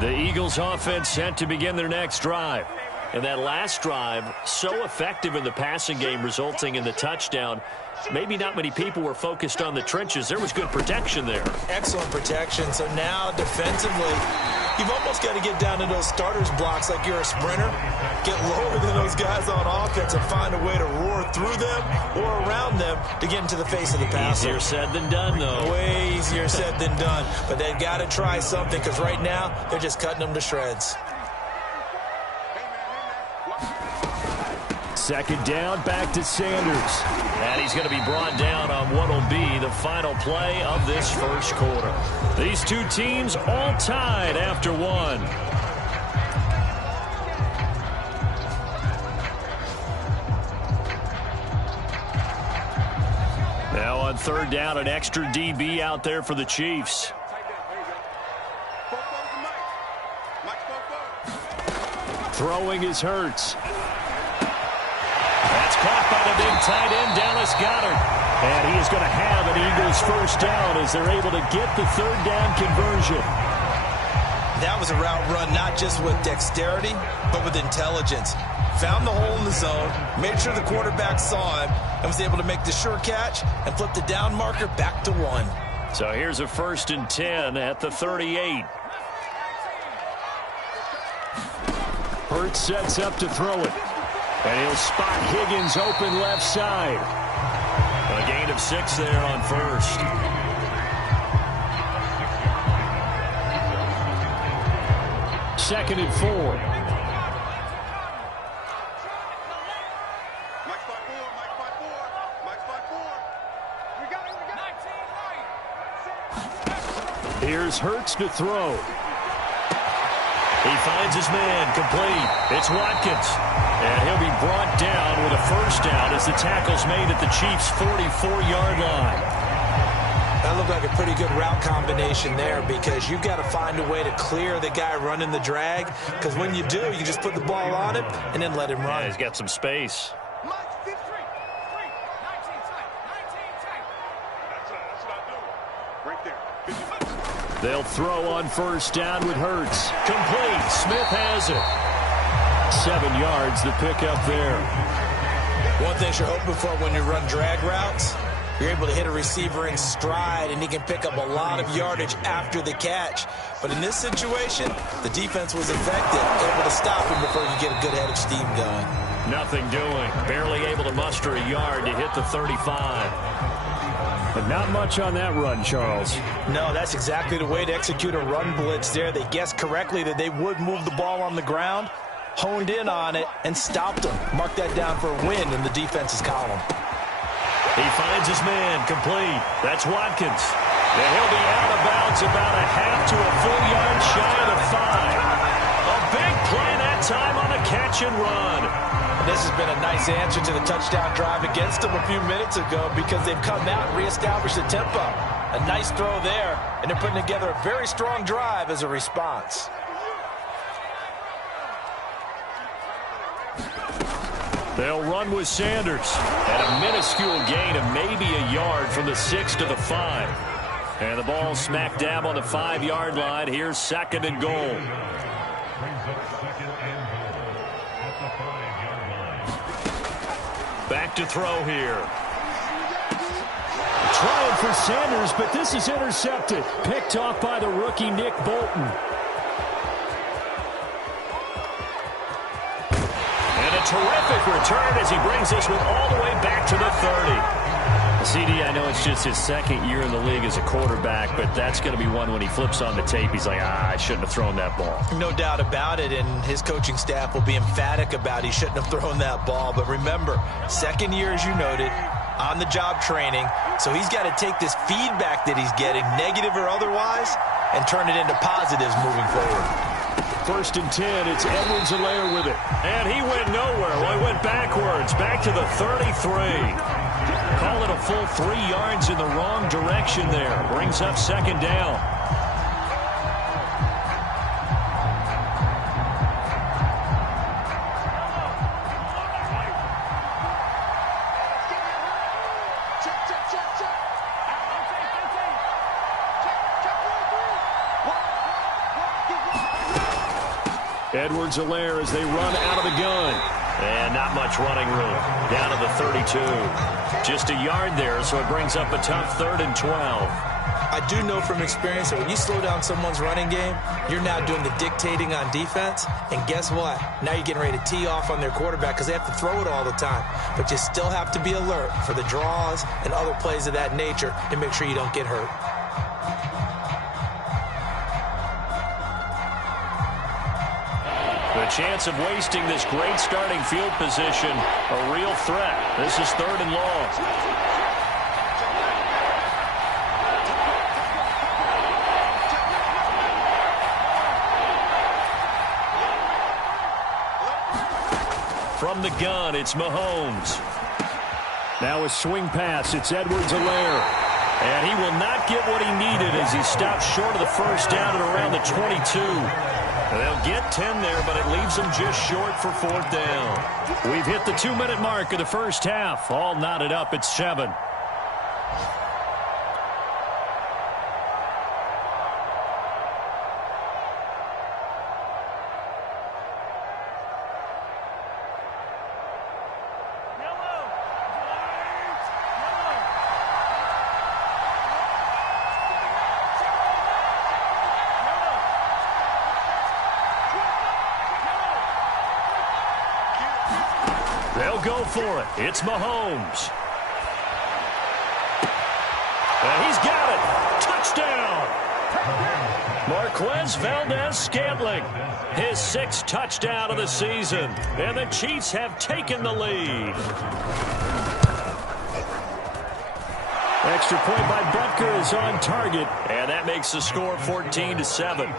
The Eagles offense set to begin their next drive. And that last drive, so effective in the passing game, resulting in the touchdown. Maybe not many people were focused on the trenches. There was good protection there. Excellent protection. So now defensively, you've almost got to get down to those starters blocks like you're a sprinter. Get lower than those guys on offense and find a way to roar through them or around them to get into the face of the passer. Easier said than done, though. Way easier said than done. But they've got to try something because right now they're just cutting them to shreds. Second down, back to Sanders. And he's going to be brought down on what will be the final play of this first quarter. These two teams all tied after one. Now on third down, an extra DB out there for the Chiefs. Throwing is Hurts. That's caught by the big tight end, Dallas Goedert. And he is going to have an Eagles first down as they're able to get the third down conversion. That was a route run not just with dexterity, but with intelligence. Found the hole in the zone, made sure the quarterback saw him, and was able to make the sure catch and flip the down marker back to 1. So here's a 1st and 10 at the 38. Hurts sets up to throw it. And he'll spot Higgins open left side. A gain of 6 there on first. Second and 4. Here's Hurts to throw. He finds his man, complete. It's Watkins. And he'll be brought down with a first down as the tackle's made at the Chiefs' 44-yard line. That looked like a pretty good route combination there because you've got to find a way to clear the guy running the drag because when you do, you just put the ball on him and then let him run. Yeah, he's got some space. They'll throw on first down with Hurts. Complete. Smith has it. 7 yards the pickup there. One thing you're hoping for when you run drag routes, you're able to hit a receiver in stride and he can pick up a lot of yardage after the catch. But in this situation, the defense was effective, able to stop him before you get a good head of steam going. Nothing doing. Barely able to muster a yard to hit the 35. But not much on that run, Charles. No, that's exactly the way to execute a run blitz there. They guessed correctly that they would move the ball on the ground, honed in on it, and stopped them. Mark that down for a win in the defense's column. He finds his man, complete. That's Watkins. And he'll be out of bounds about a half to a full yard shy of the 5. A big play that time on a catch and run. This has been a nice answer to the touchdown drive against them a few minutes ago because they've come out and reestablished the tempo. A nice throw there, and they're putting together a very strong drive as a response. They'll run with Sanders at a minuscule gain of maybe a yard from the 6 to the 5. And the ball smack dab on the 5-yard line. Here's second and goal. Back to throw here. Trying for Sanders, but this is intercepted. Picked off by the rookie Nick Bolton. And a terrific return as he brings this one all the way back to the 30. CD, I know it's just his second year in the league as a quarterback, but that's going to be one when he flips on the tape. He's like, I shouldn't have thrown that ball. No doubt about it, and his coaching staff will be emphatic about he shouldn't have thrown that ball. But remember, second year, as you noted, on-the-job training, so he's got to take this feedback that he's getting, negative or otherwise, and turn it into positives moving forward. 1st and 10, it's Edwards-Helaire with it. And he went nowhere. Well, he went backwards, back to the 33. Call it a full 3 yards in the wrong direction there. Brings up second down. Edwards-Helaire as they run out of the gun. And not much running room. Down to the 32. Just a yard there, so it brings up a tough 3rd and 12. I do know from experience that when you slow down someone's running game, you're now doing the dictating on defense. And guess what? Now you're getting ready to tee off on their quarterback because they have to throw it all the time. But you still have to be alert for the draws and other plays of that nature to make sure you don't get hurt. The chance of wasting this great starting field position, a real threat. This is 3rd and long. From the gun, it's Mahomes. Now a swing pass. It's Edwards-Helaire. And he will not get what he needed as he stops short of the first down at around the 22. They'll get 10 there, but it leaves them just short for 4th down. We've hit the 2-minute mark of the first half. All knotted up at 7. They'll go for it. It's Mahomes. And he's got it. Touchdown. Marquez Valdez-Scantling. His 6th touchdown of the season. And the Chiefs have taken the lead. Extra point by Butker is on target. And that makes the score 14-7.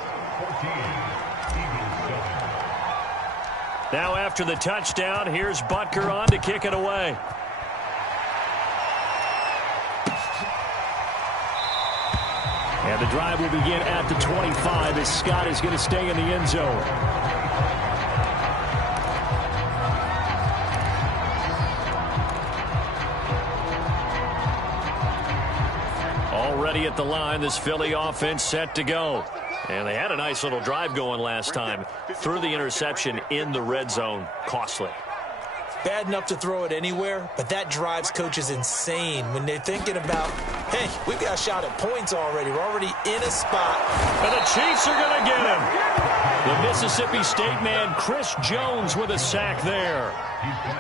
Now after the touchdown, here's Butker on to kick it away. And the drive will begin at the 25 as Scott is going to stay in the end zone. Already at the line, this Philly offense set to go. And they had a nice little drive going last time. Threw the interception in the red zone. Costly. Bad enough to throw it anywhere, but that drives coaches insane when they're thinking about, hey, we got a shot at points already. We're already in a spot. And the Chiefs are going to get him. The Mississippi State man, Chris Jones, with a sack there.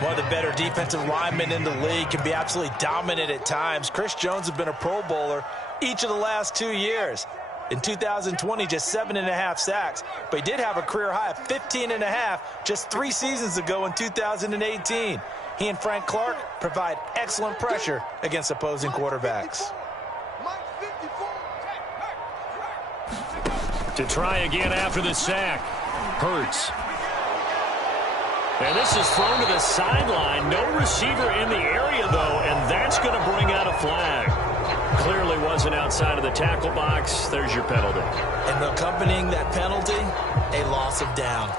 One of the better defensive linemen in the league, can be absolutely dominant at times. Chris Jones has been a Pro Bowler each of the last 2 years. In 2020, just 7.5 sacks. But he did have a career high of 15.5 just 3 seasons ago in 2018. He and Frank Clark provide excellent pressure against opposing quarterbacks. To try again after the sack. Hurts. And this is thrown to the sideline. No receiver in the area, though, and that's going to bring out a flag. Clearly wasn't outside of the tackle box. There's your penalty. And accompanying that penalty, a loss of down.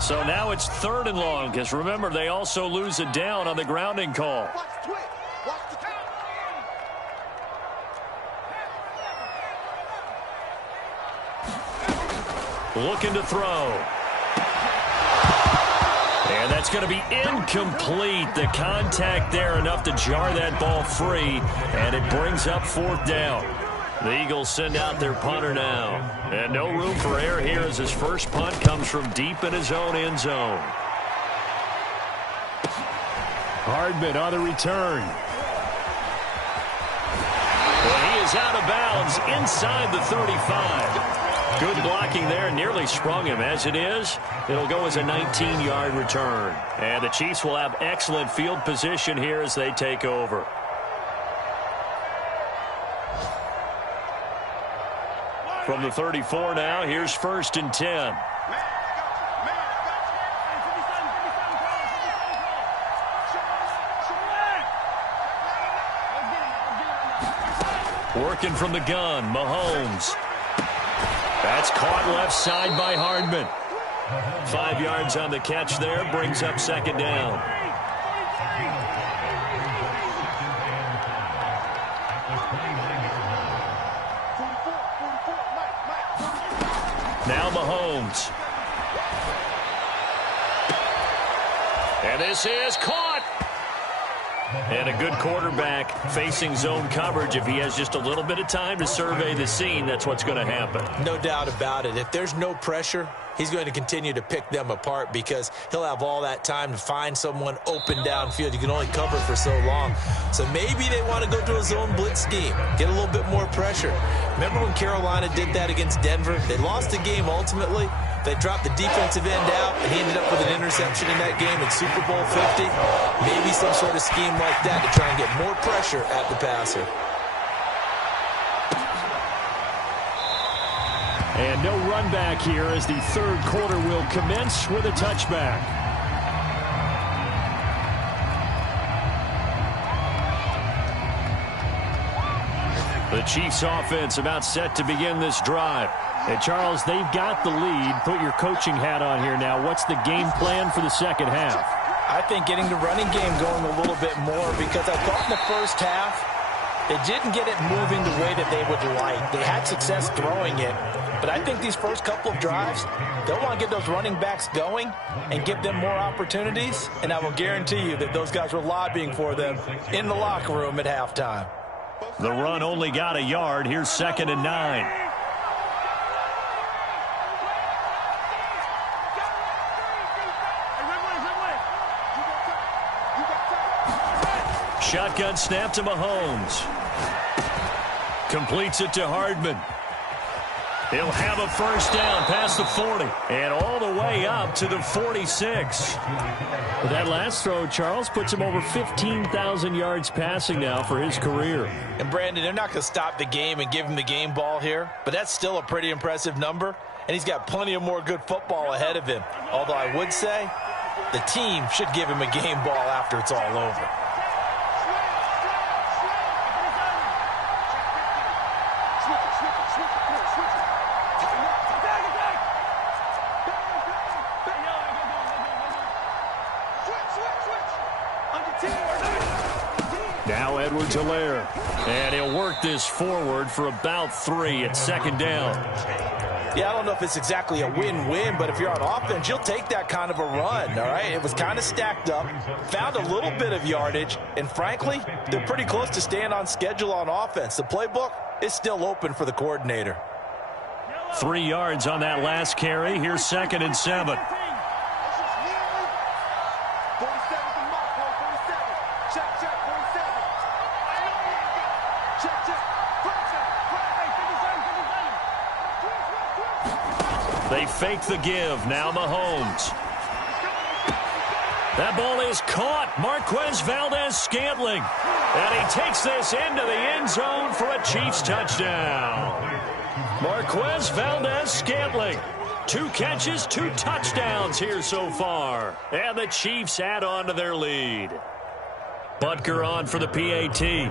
So now it's 3rd and long, because remember, they also lose a down on the grounding call. Looking to throw. And that's going to be incomplete. The contact there enough to jar that ball free, and it brings up 4th down. The Eagles send out their punter now. And no room for error here as his first punt comes from deep in his own end zone. Hardman on the return. Well, he is out of bounds inside the 35. Good blocking there, nearly sprung him. As it is, it'll go as a 19-yard return. And the Chiefs will have excellent field position here as they take over. From the 34 now, here's 1st and 10. Working from the gun, Mahomes. That's caught left side by Hardman. 5 yards on the catch there, brings up second down. Now Mahomes. And this is caught. And a good quarterback facing zone coverage. If he has just a little bit of time to survey the scene, that's what's going to happen. No doubt about it. If there's no pressure, he's going to continue to pick them apart because he'll have all that time to find someone open downfield. You can only cover for so long. So maybe they want to go to a zone blitz scheme, get a little bit more pressure. Remember when Carolina did that against Denver? They lost the game ultimately. They dropped the defensive end out, and he ended up with an interception in that game in Super Bowl 50. Maybe some sort of scheme like that to try and get more pressure at the passer. And no run back here as the third quarter will commence with a touchback. The Chiefs offense about set to begin this drive. And Charles, they've got the lead. Put your coaching hat on here now. What's the game plan for the second half? I think getting the running game going a little bit more because I thought in the first half they didn't get it moving the way that they would like. They had success throwing it, but I think these first couple of drives, they'll want to get those running backs going and give them more opportunities, and I will guarantee you that those guys were lobbying for them in the locker room at halftime. The run only got a yard. Here's 2nd and 9. Shotgun snap to Mahomes. Completes it to Hardman. He'll have a first down past the 40 and all the way up to the 46. That last throw, Charles, puts him over 15,000 yards passing now for his career. And Brandon, they're not going to stop the game and give him the game ball here, but that's still a pretty impressive number, and he's got plenty of more good football ahead of him. Although I would say the team should give him a game ball after it's all over. Now Edwards-Helaire. And he'll work this forward for about 3 at second down. Yeah, I don't know if it's exactly a win-win, but if you're on offense, you'll take that kind of a run, all right? It was kind of stacked up, found a little bit of yardage, and frankly, they're pretty close to staying on schedule on offense. The playbook is still open for the coordinator. 3 yards on that last carry. Here's 2nd and 7. They fake the give. Now Mahomes. That ball is caught. Marquez Valdez-Scantling. And he takes this into the end zone for a Chiefs touchdown. Marquez Valdez-Scantling. 2 catches, 2 touchdowns here so far. And the Chiefs add on to their lead. Butker on for the PAT.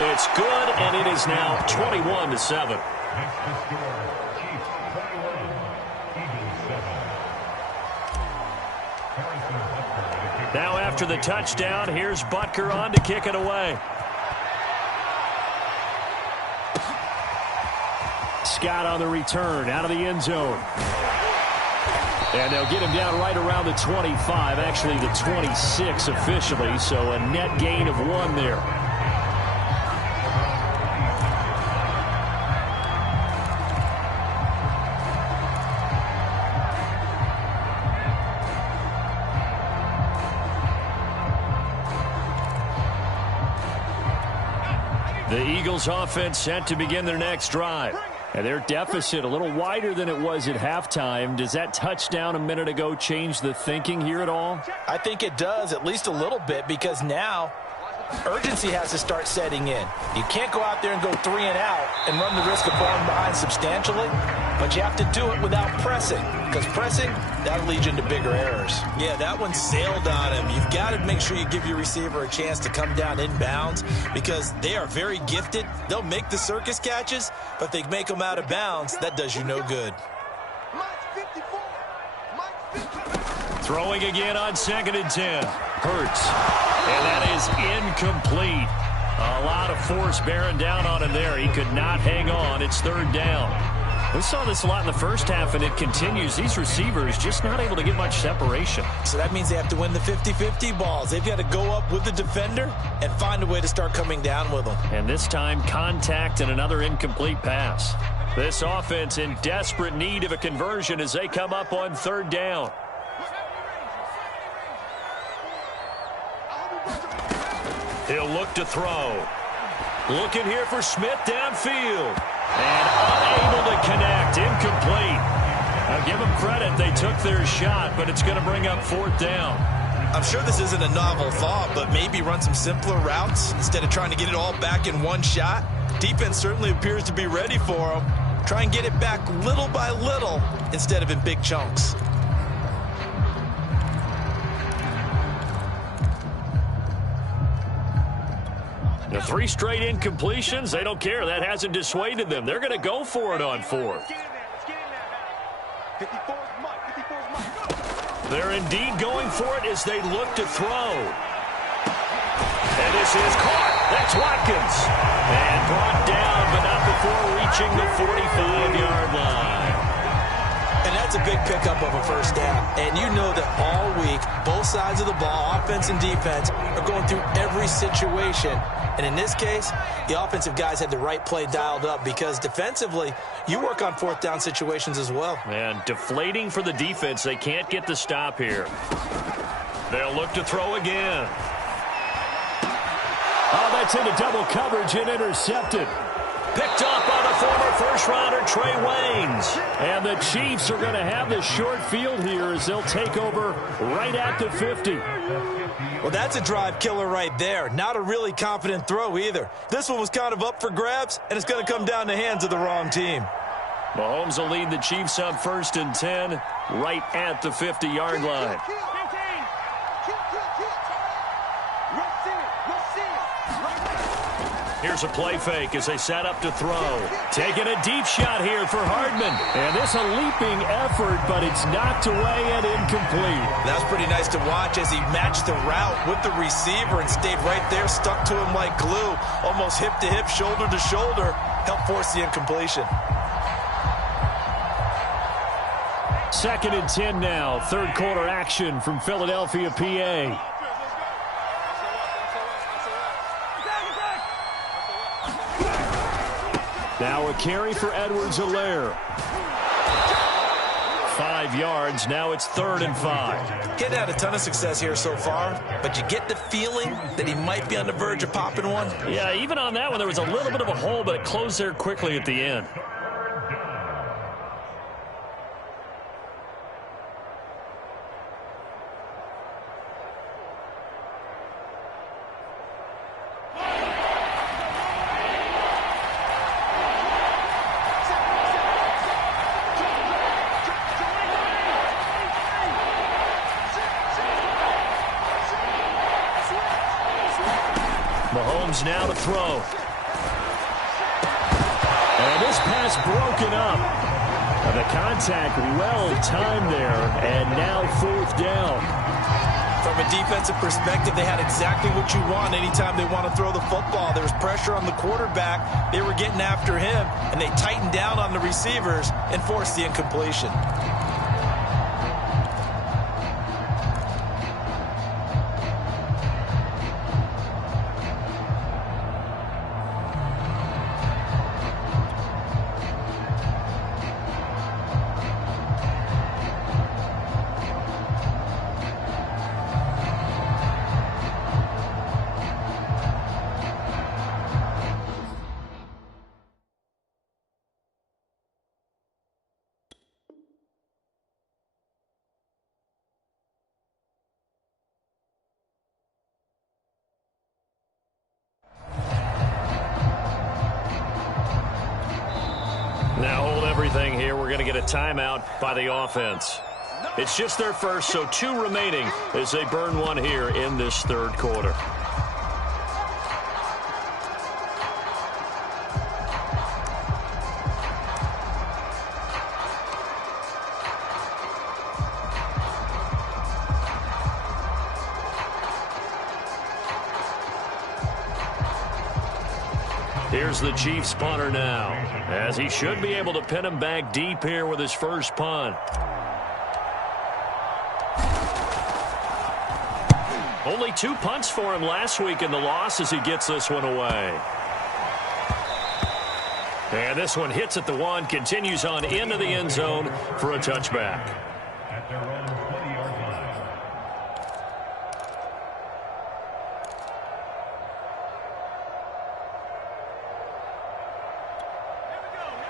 It's good, and it is now 21-7. Now after the touchdown, here's Butker on to kick it away. Scott on the return, out of the end zone. And they'll get him down right around the 25, actually the 26 officially, so a net gain of 1 there. The Eagles offense set to begin their next drive. And their deficit a little wider than it was at halftime. Does that touchdown a minute ago change the thinking here at all? I think it does, at least a little bit, because now urgency has to start setting in. You can't go out there and go 3 and out and run the risk of falling behind substantially, but you have to do it without pressing, because pressing, that'll lead you into bigger errors. Yeah, that one sailed on him. You've got to make sure you give your receiver a chance to come down inbounds, because they are very gifted. They'll make the circus catches, but if they make them out of bounds, that does you no good. Throwing again on 2nd and 10. Hurts. And that is incomplete. A lot of force bearing down on him there. He could not hang on. It's 3rd down. We saw this a lot in the first half, and it continues. These receivers just not able to get much separation. So that means they have to win the 50-50 balls. They've got to go up with the defender and find a way to start coming down with them. And this time, contact and another incomplete pass. This offense in desperate need of a conversion as they come up on 3rd down. He'll look to throw. Looking here for Smith downfield. And unable to connect. Incomplete. Now give them credit. They took their shot, but it's going to bring up 4th down. I'm sure this isn't a novel thought, but maybe run some simpler routes instead of trying to get it all back in one shot. Defense certainly appears to be ready for them. Try and get it back little by little instead of in big chunks. The 3 straight incompletions, they don't care. That hasn't dissuaded them. They're going to go for it on 4th. They're indeed going for it as they look to throw. And this is caught. That's Watkins. And brought down, but not before reaching the 45-yard line. And that's a big pickup of a 1st down. And you know that all week, both sides of the ball, offense and defense, are going through every situation. And in this case, the offensive guys had the right play dialed up, because defensively, you work on 4th down situations as well. And deflating for the defense. They can't get the stop here. They'll look to throw again. Oh, that's into double coverage and intercepted. Picked up on a former first-rounder, Trey Waynes. And the Chiefs are going to have the short field here as they'll take over right at the 50. Well, that's a drive killer right there. Not a really confident throw either. This one was kind of up for grabs, and it's going to come down the hands of the wrong team. Mahomes will lead the Chiefs up 1st and 10 right at the 50-yard line. Here's a play fake as they set up to throw. Taking a deep shot here for Hardman. And this a leaping effort, but it's knocked away and incomplete. That's pretty nice to watch as he matched the route with the receiver and stayed right there, stuck to him like glue, almost hip to hip, shoulder to shoulder, helped force the incompletion. 2nd and 10 now, 3rd quarter action from Philadelphia, PA. Now a carry for Edwards-Helaire. 5 yards. Now it's 3rd and 5. Getting had a ton of success here so far, but you get the feeling that he might be on the verge of popping one. Yeah, even on that one, there was a little bit of a hole, but it closed there quickly at the end. Mahomes now to throw. And this pass broken up. And the contact well timed there. And now 4th down. From a defensive perspective, they had exactly what you want anytime they want to throw the football. There was pressure on the quarterback. They were getting after him, and they tightened down on the receivers and forced the incompletion. everything here. We're going to get a timeout by the offense. It's just their first, so 2 remaining as they burn one here in this third quarter. Here's the Chiefs punter now, as he should be able to pin him back deep here with his first punt. Only 2 punts for him last week in the loss as he gets this one away. And this one hits at the 1, continues on into the end zone for a touchback.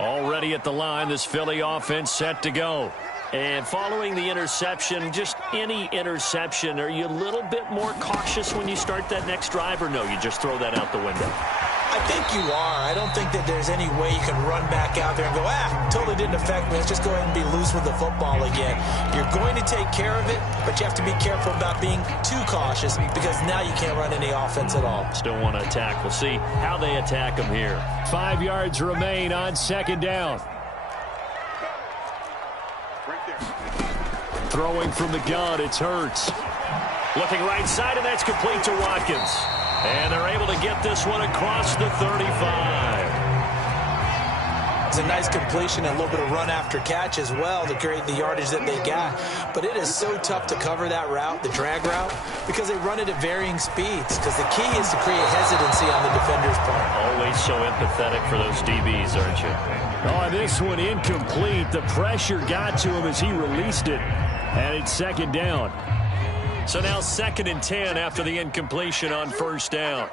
Already at the line, this Philly offense set to go. And following the interception, just any interception, are you a little bit more cautious when you start that next drive, or no, you just throw that out the window? I think you are. I don't think that there's any way you can run back out there and go, totally didn't affect me. Let's just go ahead and be loose with the football again. You're going to take care of it, but you have to be careful about being too cautious because now you can't run any offense at all. Still want to attack. We'll see how they attack them here. 5 yards remain on second down. Throwing from the gun, it's Hurts. Looking right side, and that's complete to Watkins. And they're able to get this one across the 35. It's a nice completion and a little bit of run after catch as well to create the yardage that they got. But it is so tough to cover that route, the drag route, because they run it at varying speeds. Because the key is to create hesitancy on the defender's part. Always so empathetic for those DBs, aren't you? Oh, this one incomplete. The pressure got to him as he released it. And it's second down. So now 2nd and 10 after the incompletion on first down.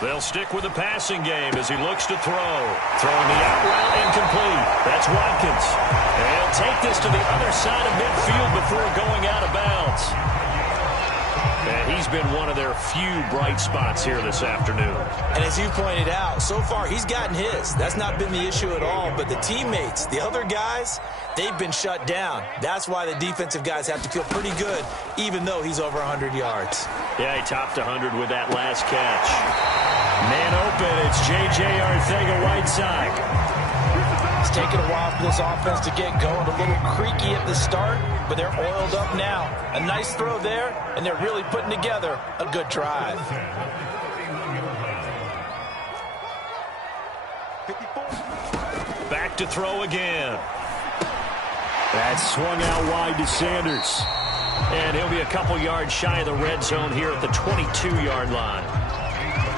They'll stick with the passing game as he looks to throw. Throwing the out route incomplete. That's Watkins. And he'll take this to the other side of midfield before going out of bounds. And he's been one of their few bright spots here this afternoon. And as you pointed out, so far he's gotten his. That's not been the issue at all. But the teammates, the other guys, they've been shut down. That's why the defensive guys have to feel pretty good, even though he's over 100 yards. Yeah, he topped 100 with that last catch. Man open, it's J.J. Arcega-Whiteside. It's taken a while for this offense to get going. A little creaky at the start, but they're oiled up now. A nice throw there, and they're really putting together a good drive. Back to throw again. That swung out wide to Sanders. And he'll be a couple yards shy of the red zone here at the 22-yard line.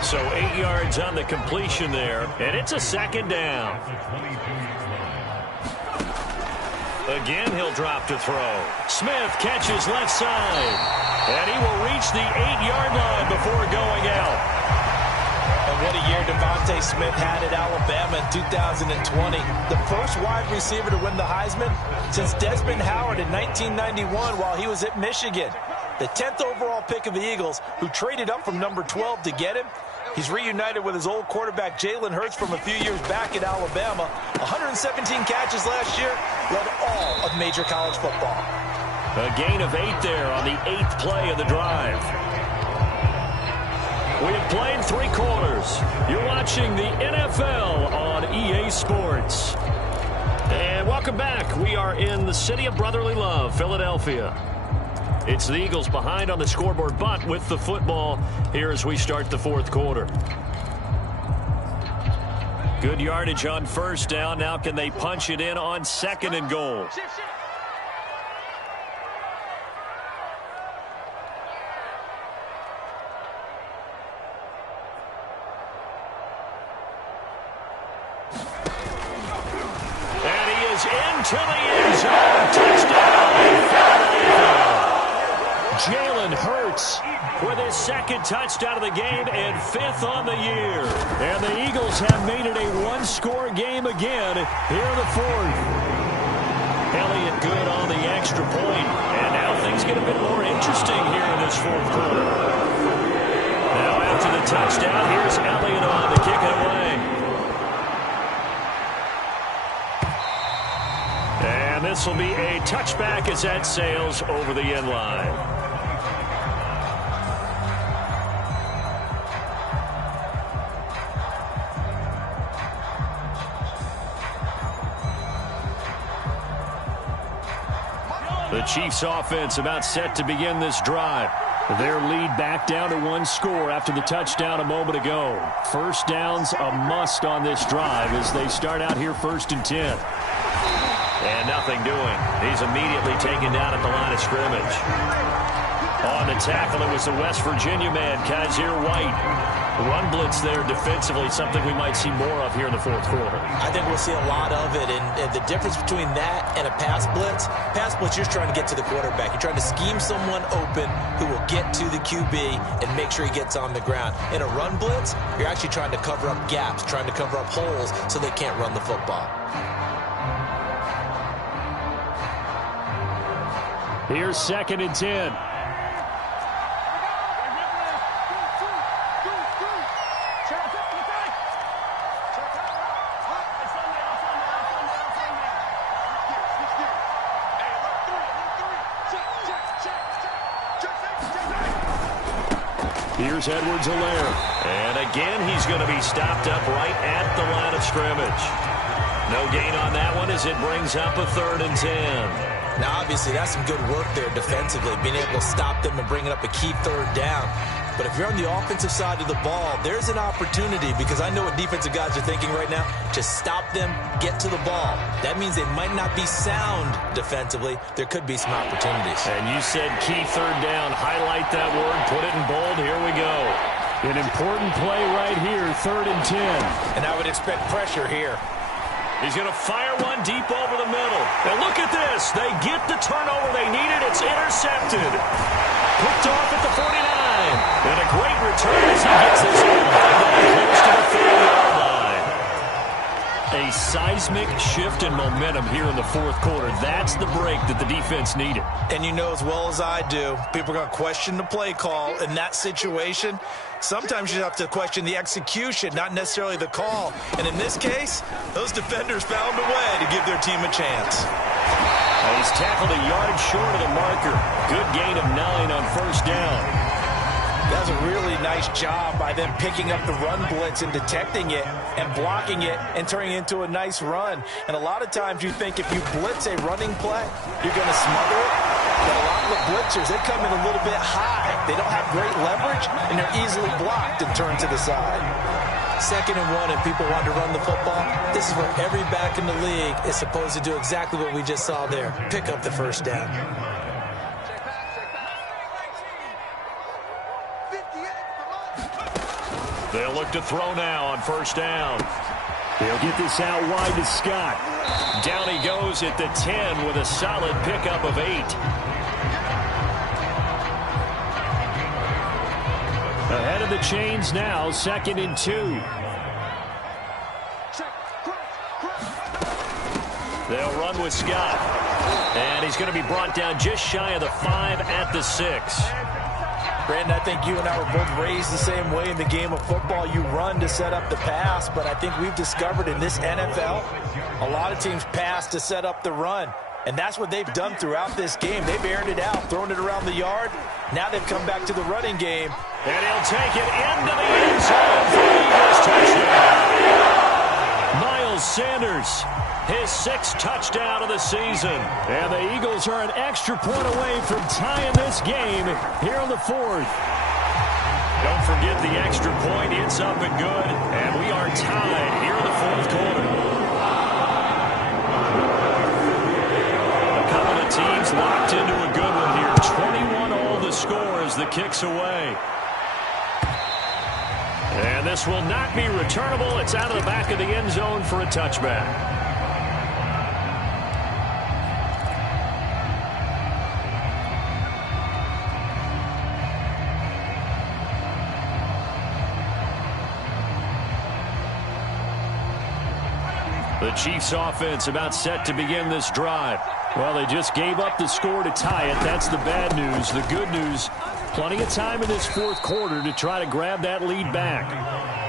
So 8 yards on the completion there, and it's a second down. Again, he'll drop to throw. Smith catches left side, and he will reach the 8-yard line before going out. And what a year Devontae Smith had at Alabama in 2020. The first wide receiver to win the Heisman since Desmond Howard in 1991 while he was at Michigan. The 10th overall pick of the Eagles, who traded up from number 12 to get him. He's reunited with his old quarterback, Jalen Hurts, from a few years back at Alabama. 117 catches last year, led all of major college football. A gain of 8 there on the 8th play of the drive. We have played 3 quarters. You're watching the NFL on EA Sports. And welcome back. We are in the city of brotherly love, Philadelphia. It's the Eagles behind on the scoreboard, but with the football here as we start the 4th quarter. Good yardage on first down. Now can they punch it in on 2nd and goal? And he is into the end zone. Touchdown. Jalen Hurts with his 2nd touchdown of the game and 5th on the year. And the Eagles have made it a 1-score game again here in the 4th. Elliott good on the extra point. And now things get a bit more interesting here in this 4th quarter. Now after the touchdown. Here's Elliott on to kick it away. And this will be a touchback as that sails over the end line. The Chiefs offense about set to begin this drive. Their lead back down to 1 score after the touchdown a moment ago. First down's a must on this drive as they start out here 1st and 10. And nothing doing. He's immediately taken down at the line of scrimmage. On the tackle, it was the West Virginia man, Kaiser White. Run blitz there defensively, something we might see more of here in the 4th quarter. I think we'll see a lot of it, and the difference between that and a pass blitz, you're just trying to get to the quarterback. You're trying to scheme someone open who will get to the QB and make sure he gets on the ground. In a run blitz, you're actually trying to cover up gaps, trying to cover up holes so they can't run the football. Here's 2nd and 10. Here's Edwards-Helaire. And again, he's going to be stopped up right at the line of scrimmage. No gain on that one as it brings up a 3rd and 10. Now, obviously, that's some good work there defensively, being able to stop them and bringing up a key 3rd down. But if you're on the offensive side of the ball, there's an opportunity, because I know what defensive guys are thinking right now. Just stop them, get to the ball. That means they might not be sound defensively. There could be some opportunities. And you said key 3rd down. Highlight that word. Put it in bold. Here we go. An important play right here, 3rd and 10. And I would expect pressure here. He's going to fire one deep over the middle. And look at this. They get the turnover they needed. It's intercepted. Picked off at the 49. And a great return as he gets this close to the 30-yard line. A seismic shift in momentum here in the 4th quarter. That's the break that the defense needed. And you know as well as I do, people are going to question the play call in that situation. Sometimes you have to question the execution, not necessarily the call. And in this case, those defenders found a way to give their team a chance. He's tackled a yard short of the marker. Good gain of 9 on 1st down. That was a really nice job by them picking up the run blitz and detecting it and blocking it and turning it into a nice run. And a lot of times you think if you blitz a running play, you're going to smother it. But a lot of the blitzers, they come in a little bit high. They don't have great leverage, and they're easily blocked and turned to the side. 2nd and 1, and people want to run the football. This is where every back in the league is supposed to do exactly what we just saw there. Pick up the 1st down. They'll look to throw now on 1st down. They'll get this out wide to Scott. Down he goes at the 10 with a solid pickup of 8. Ahead of the chains now, 2nd and 2. They'll run with Scott. And he's going to be brought down just shy of the 5 at the 6. Brandon, I think you and I were both raised the same way in the game of football. You run to set up the pass, but I think we've discovered in this NFL, a lot of teams pass to set up the run. And that's what they've done throughout this game. They've aired it out, thrown it around the yard. Now they've come back to the running game. And he'll take it into the end zone for the Eagles touchdown. Miles Sanders, his 6th touchdown of the season. And the Eagles are an extra point away from tying this game here on the 4th. Don't forget the extra point. It's up and good. And we are tied here in the 4th quarter. A couple of teams locked into a good one here. 21 all the score as the kick's away. And this will not be returnable. It's out of the back of the end zone for a touchback. The Chiefs offense about set to begin this drive. Well, they just gave up the score to tie it. That's the bad news. The good news, plenty of time in this fourth quarter to try to grab that lead back.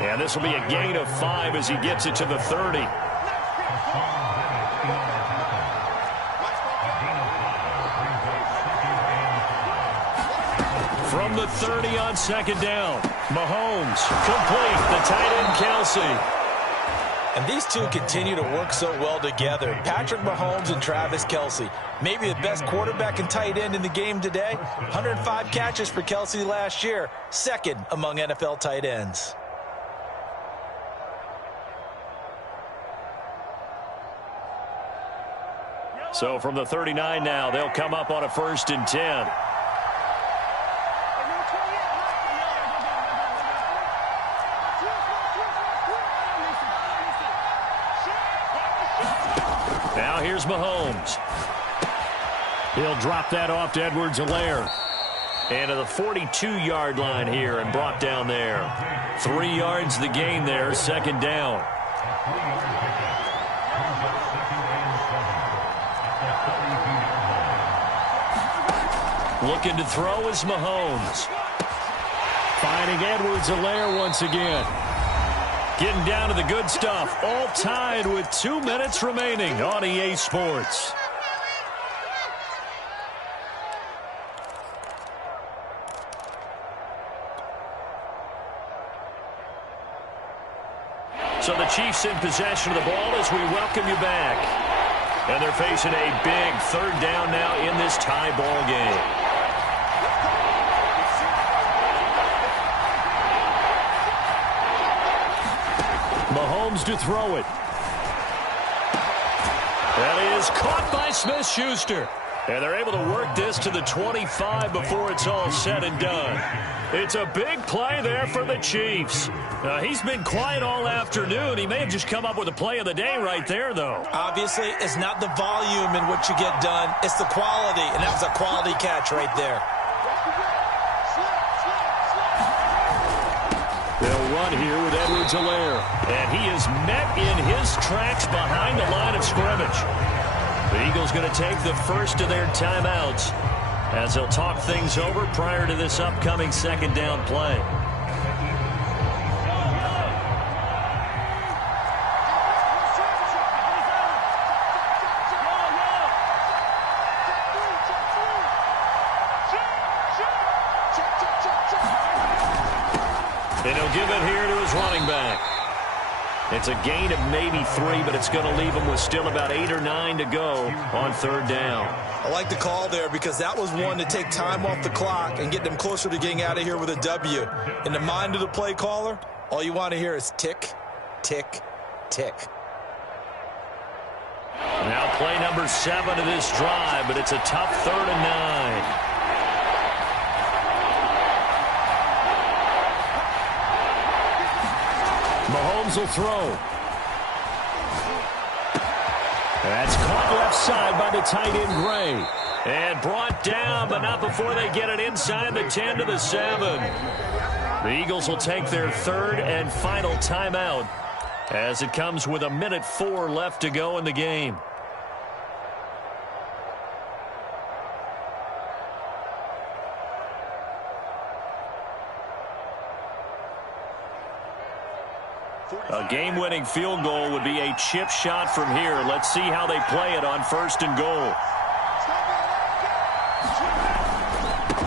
And this will be a gain of 5 as he gets it to the 30. From the 30 on second down, Mahomes complete. The tight end, Kelce. And these two continue to work so well together. Patrick Mahomes and Travis Kelce. Maybe the best quarterback and tight end in the game today. 105 catches for Kelce last year. Second among NFL tight ends. So from the 39 now, they'll come up on a 1st and 10. Now here's Mahomes. He'll drop that off to Edwards-Helaire. And to the 42-yard line here and brought down there. 3 yards the gain there, second down. Looking to throw is Mahomes. Finding Edwards-Helaire once again. Getting down to the good stuff. All tied with 2 minutes remaining on EA Sports. So the Chiefs in possession of the ball as we welcome you back. And they're facing a big 3rd down now in this tie ball game. Mahomes to throw it. That is caught by Smith-Schuster. And they're able to work this to the 25 before it's all said and done. It's a big play there for the Chiefs. He's been quiet all afternoon. He may have just come up with a play of the day right there, though. Obviously, it's not the volume in which you get done. It's the quality, and that was a quality catch right there. They'll run here with Edwards-Helaire. And he is met in his tracks behind the line of scrimmage. The Eagles going to take the first of their timeouts as they'll talk things over prior to this upcoming second down play. And he'll give it here to his running back. It's a gain of maybe 3, but it's going to leave him with still about 8 or 9 to go on 3rd down. I like the call there because that was one to take time off the clock and get them closer to getting out of here with a W. In the mind of the play caller, all you want to hear is tick, tick, tick. Now play number 7 of this drive, but it's a tough 3rd and 9. Mahomes will throw. That's caught left side by the tight end, Gray. And brought down, but not before they get it inside the 10 to the 7. The Eagles will take their 3rd and final timeout as it comes with 1:04 left to go in the game. A game-winning field goal would be a chip shot from here. Let's see how they play it on 1st and goal.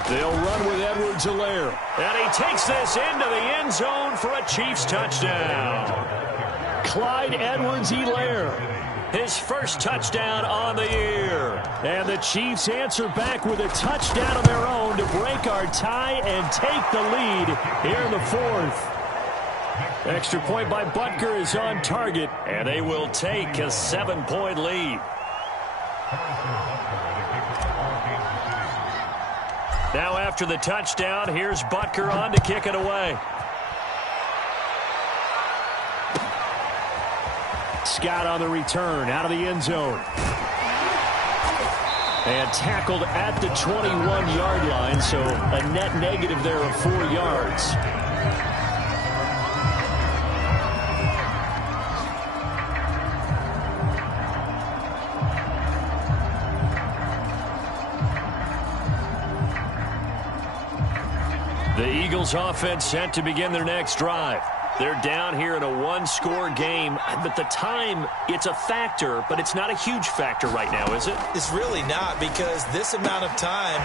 They'll run with Edwards-Helaire. And he takes this into the end zone for a Chiefs touchdown. Clyde Edwards-Helaire, his first touchdown on the year. And the Chiefs answer back with a touchdown of their own to break our tie and take the lead here in the 4th. Extra point by Butker is on target, and they will take a 7-point lead. Now after the touchdown, here's Butker on to kick it away. Scott on the return, out of the end zone. And tackled at the 21-yard line, so a net negative there of 4 yards. The Eagles offense set to begin their next drive. They're down here in a one-score game, but the time, it's a factor, but it's not a huge factor right now, is it? It's really not, because this amount of time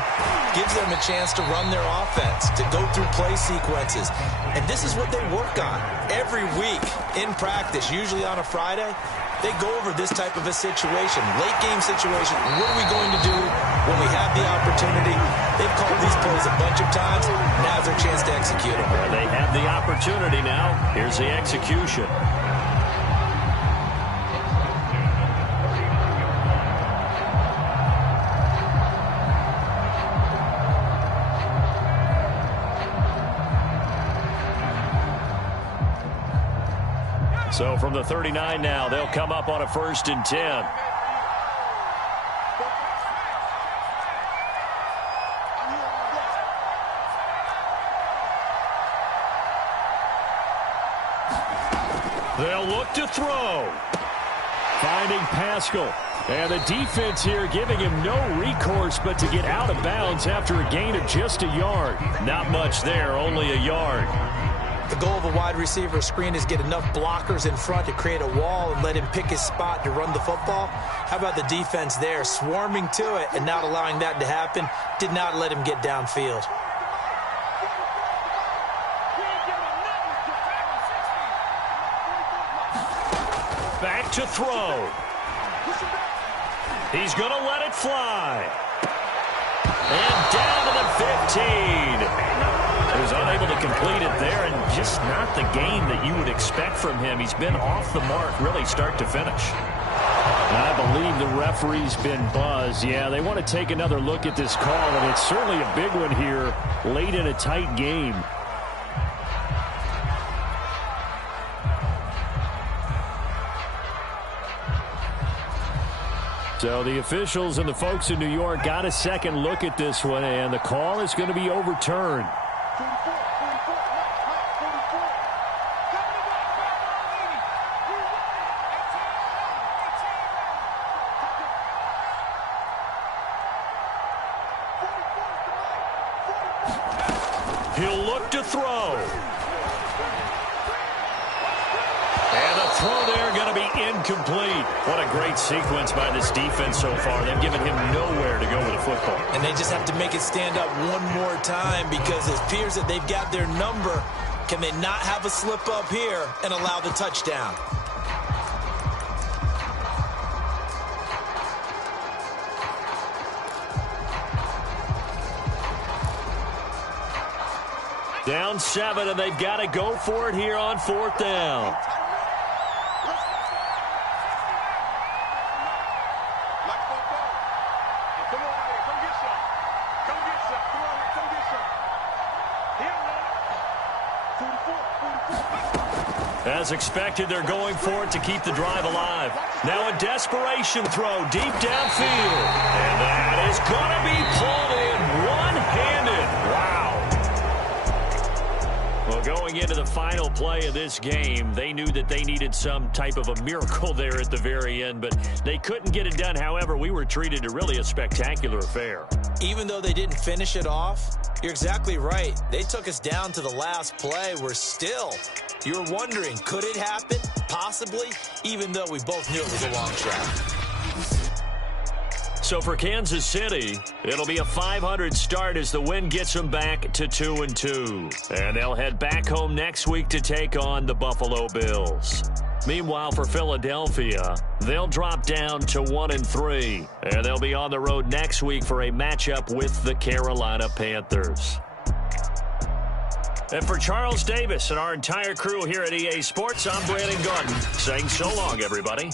gives them a chance to run their offense, to go through play sequences. And this is what they work on every week in practice, usually on a Friday. They go over this type of a situation, late game situation. What are we going to do when we have the opportunity? They've called these plays a bunch of times. Now's their chance to execute them. Well, they have the opportunity now. Here's the execution. So from the 39 now, they'll come up on a 1st and 10. They'll look to throw. Finding Pascal. And the defense here giving him no recourse but to get out of bounds after a gain of just a yard. Not much there, only a yard. The goal of a wide receiver screen is get enough blockers in front to create a wall and let him pick his spot to run the football. How about the defense there, swarming to it and not allowing that to happen? Did not let him get downfield. Back to throw. He's going to let it fly. And down to the 15. He was unable to complete it there, and just not the game that you would expect from him. He's been off the mark, really, start to finish. I believe the referee's been buzzed. Yeah, they want to take another look at this call, and it's certainly a big one here late in a tight game. So the officials and the folks in New York got a second look at this one, and the call is going to be overturned. He'll look to throw. And the throw there going to be incomplete. What a great sequence by this defense so far. They've given him nowhere to go with the football. And they just have to make it stand up one more time, because it appears that they've got their number. Can they not have a slip up here and allow the touchdown? Down 7, and they've got to go for it here on 4th down. As expected, they're going for it to keep the drive alive. Now a desperation throw deep downfield. And that is going to be pulled in one-handed. Wow. Well, going into the final play of this game, they knew that they needed some type of a miracle there at the very end, but they couldn't get it done. However, we were treated to really a spectacular affair. Even though they didn't finish it off, you're exactly right. They took us down to the last play. We're still, you're wondering, could it happen? Possibly, even though we both knew it was a long shot. So for Kansas City, it'll be a .500 start as the win gets them back to 2-2. And they'll head back home next week to take on the Buffalo Bills. Meanwhile, for Philadelphia, they'll drop down to 1-3. And they'll be on the road next week for a matchup with the Carolina Panthers. And for Charles Davis and our entire crew here at EA Sports, I'm Brandon Gordon saying so long, everybody.